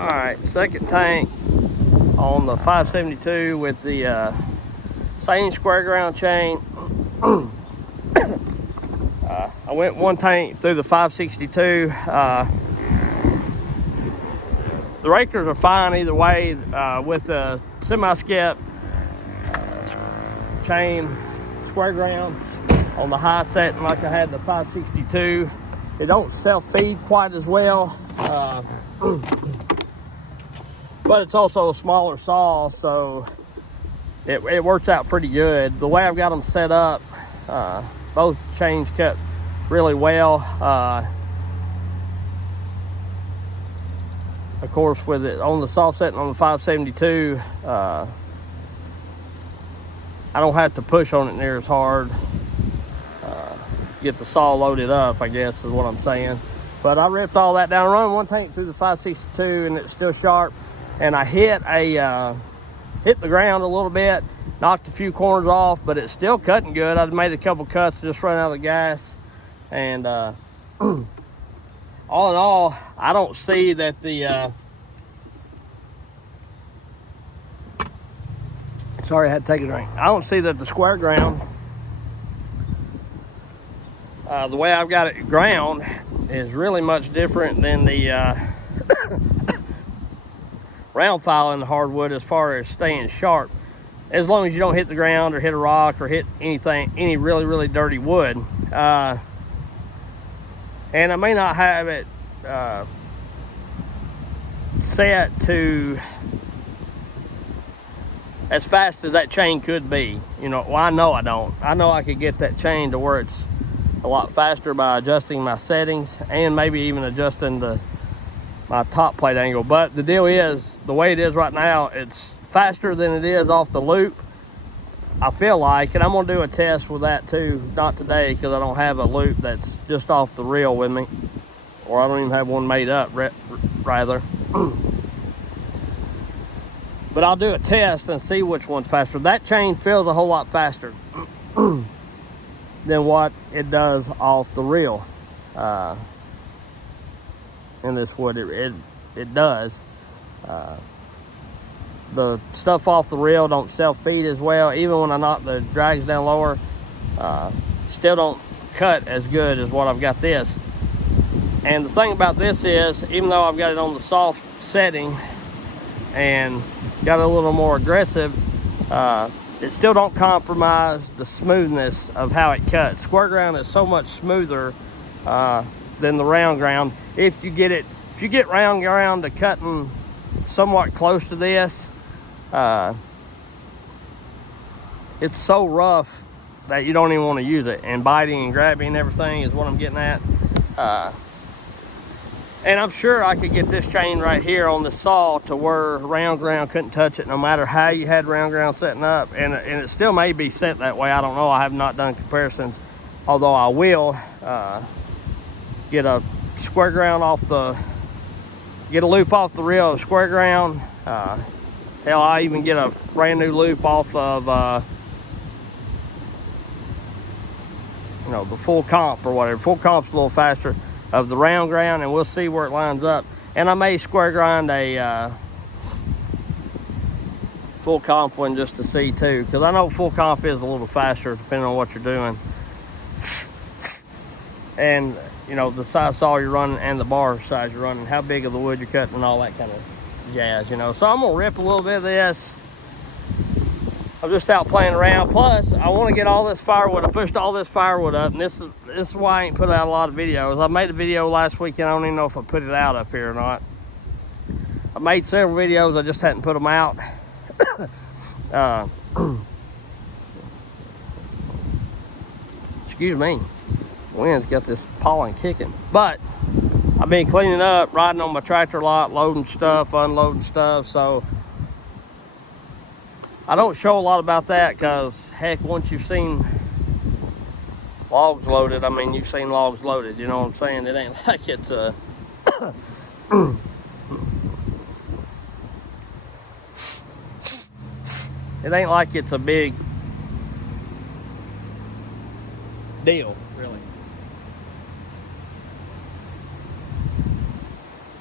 Alright, second tank on the 572 with the same square ground chain. I went one tank through the 562. The rakers are fine either way. With the semi-skip chain square ground on the high setting like I had the 562, it don't self-feed quite as well. But it's also a smaller saw, so it works out pretty good. The way I've got them set up, both chains cut really well. Of course, with it on the soft setting on the 572, I don't have to push on it near as hard. Get the saw loaded up, I guess is what I'm saying. But I ripped all that down, run one tank through the 562, and it's still sharp. And I hit the ground a little bit, knocked a few corners off, but it's still cutting good. I made a couple cuts, just run out of gas. And all in all, I don't see that the sorry, I had to take a drink. I don't see that the square ground, the way I've got it ground, is really much different than the round file in the hardwood as far as staying sharp, as long as you don't hit the ground or hit a rock or hit any really dirty wood. And I may not have it set to as fast as that chain could be. Well, I know I don't. I know I could get that chain to where it's a lot faster by adjusting my settings and maybe even adjusting my top plate angle. But the deal is, the way it is right now, it's faster than it is off the loop, I feel like. And I'm gonna do a test with that too, not today because I don't have a loop that's just off the reel with me, or I don't even have one made up rather. But I'll do a test and see which one's faster. That chain feels a whole lot faster than what it does off the reel. In this wood, it does. The stuff off the reel don't self-feed as well. Even when I knock the drags down lower, still don't cut as good as what I've got this. And the thing about this is, even though I've got it on the soft setting and got a little more aggressive, it still don't compromise the smoothness of how it cuts. Square ground is so much smoother than the round ground. If you get round ground to cutting somewhat close to this, it's so rough that you don't even want to use it, and biting and grabbing and everything is what I'm getting at. And I'm sure I could get this chain right here on the saw to where round ground couldn't touch it no matter how you had round ground setting up, and it still may be set that way. I don't know. I have not done comparisons, although I will get a square ground get a loop off the reel of square ground. Hell, I even get a brand new loop off of the full comp or whatever. Full comp's a little faster of the round ground, and we'll see where it lines up. And I may square grind a full comp one just to see too, because I know full comp is a little faster depending on what you're doing. And the size saw you're running and the bar size you're running, how big of the wood you're cutting, and all that kind of jazz. So I'm gonna rip a little bit of this. I'm just out playing around. Plus, I want to get all this firewood. I pushed all this firewood up, and this is why I ain't put out a lot of videos. I made a video last weekend. I don't even know if I put it out up here or not. I made several videos. I just hadn't put them out. Excuse me. Wind's got this pollen kicking. But I've been cleaning up, riding on my tractor a lot, loading stuff, unloading stuff. So I don't show a lot about that because, heck, once you've seen logs loaded, you've seen logs loaded. You know what I'm saying? It ain't like it's a... It ain't like it's a big deal, really.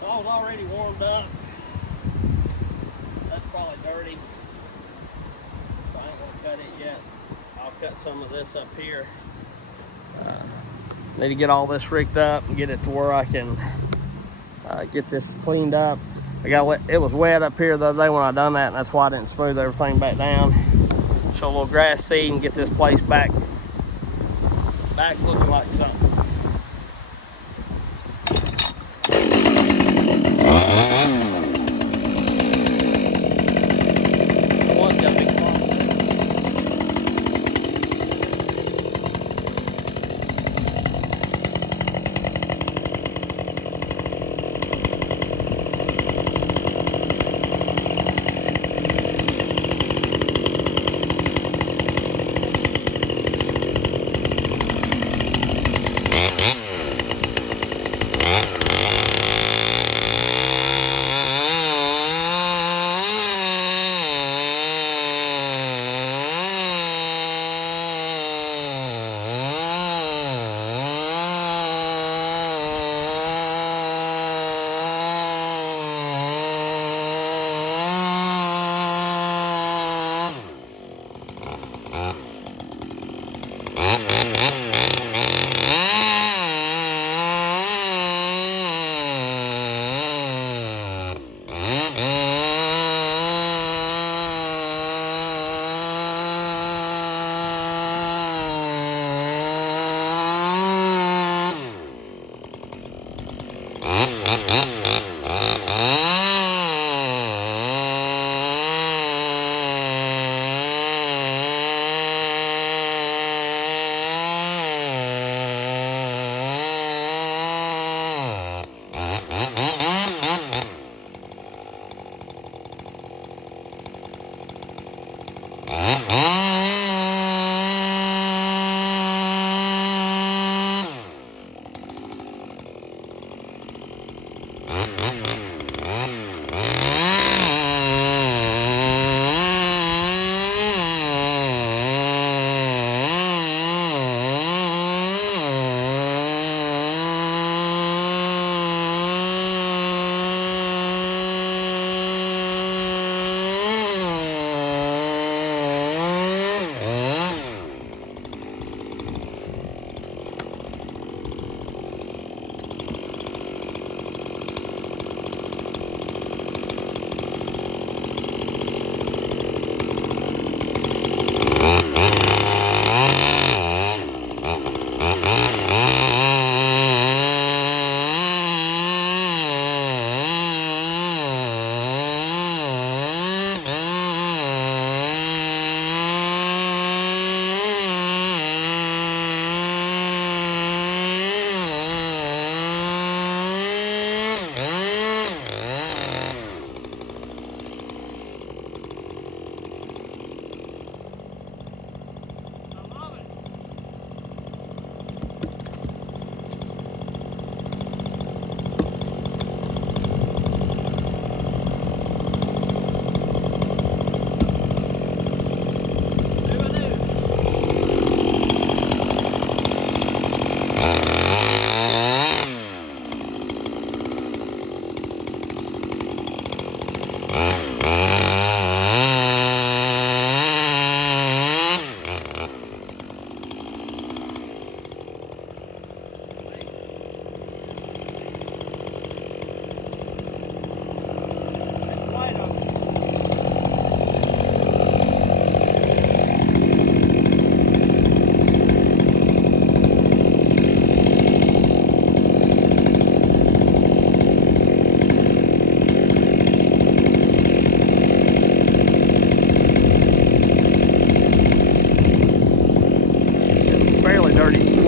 So I was already warmed up. cut some of this up here. Need to get all this rigged up and get it to where I can get this cleaned up. It was wet up here the other day when I done that, and that's why I didn't smooth everything back down. Show a little grass seed and get this place back looking like something.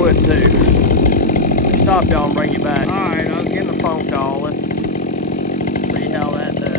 wood too. Stop y'all and bring you back. Alright, I was getting a phone call. Let's see how that does.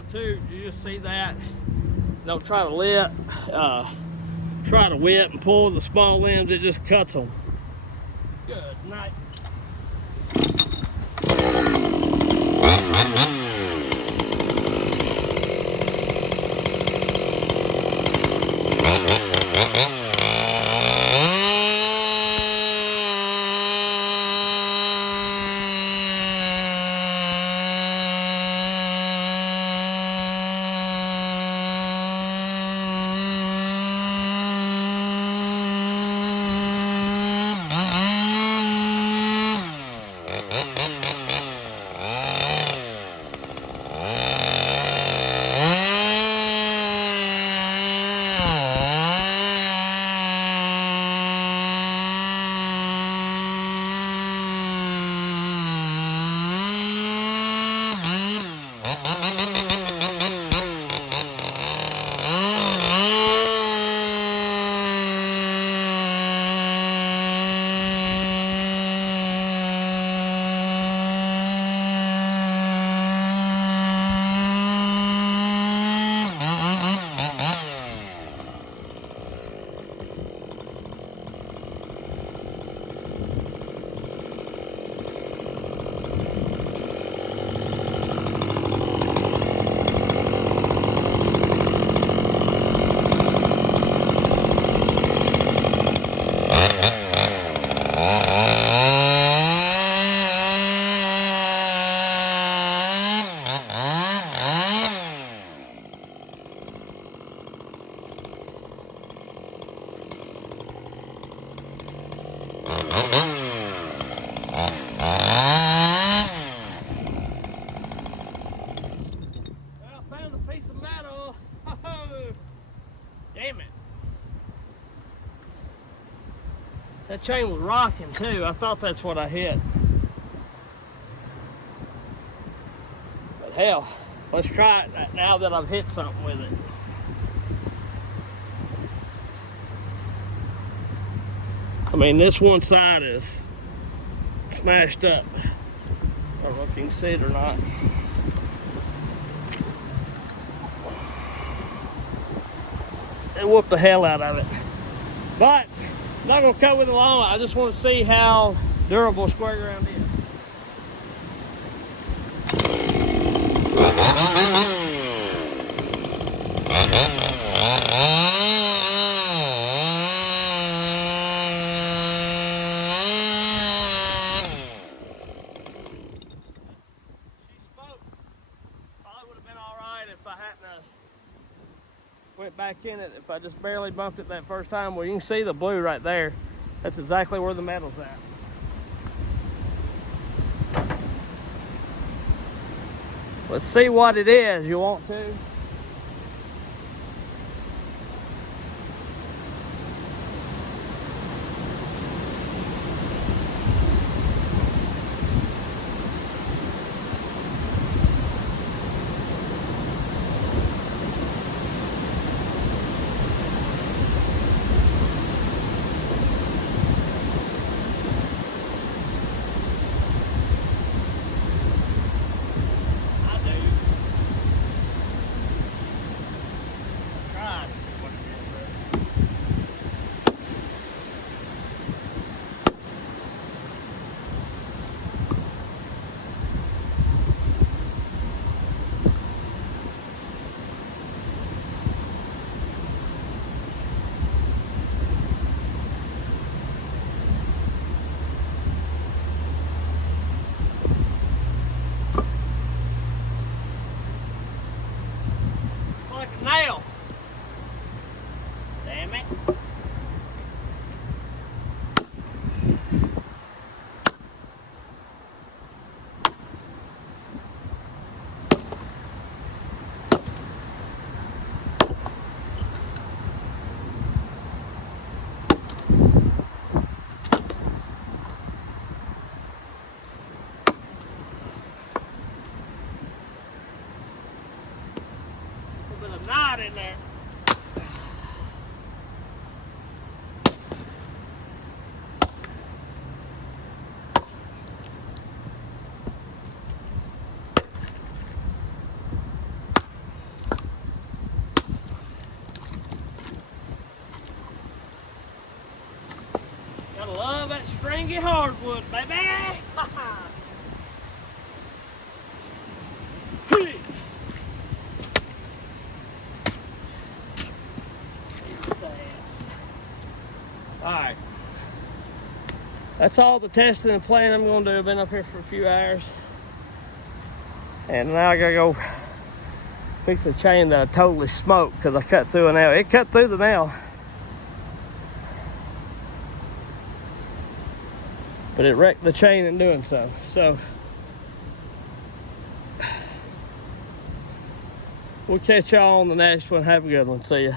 around too. You just see that. They'll try to whip and pull the small limbs. It just cuts them. Good night. Damn it. That chain was rocking too. I thought that's what I hit. But hell, let's try it now that I've hit something with it. I mean, this one side is smashed up. I don't know if you can see it or not. It whooped the hell out of it. But I'm not gonna cut with it long. I just want to see how durable square ground is. Went back in it if I just barely bumped it that first time. Well, you can see the blue right there. That's exactly where the metal's at. Let's see what it is. You want to? Nail. Damn it. A little bit of knot in there. get hardwood, baby. Alright. That's all the testing and playing I'm gonna do. I've been up here for a few hours. And now I gotta go fix a chain that I totally smoked because I cut through a nail. It cut through the nail. But it wrecked the chain in doing so. So we'll catch y'all on the next one. Have a good one. See ya.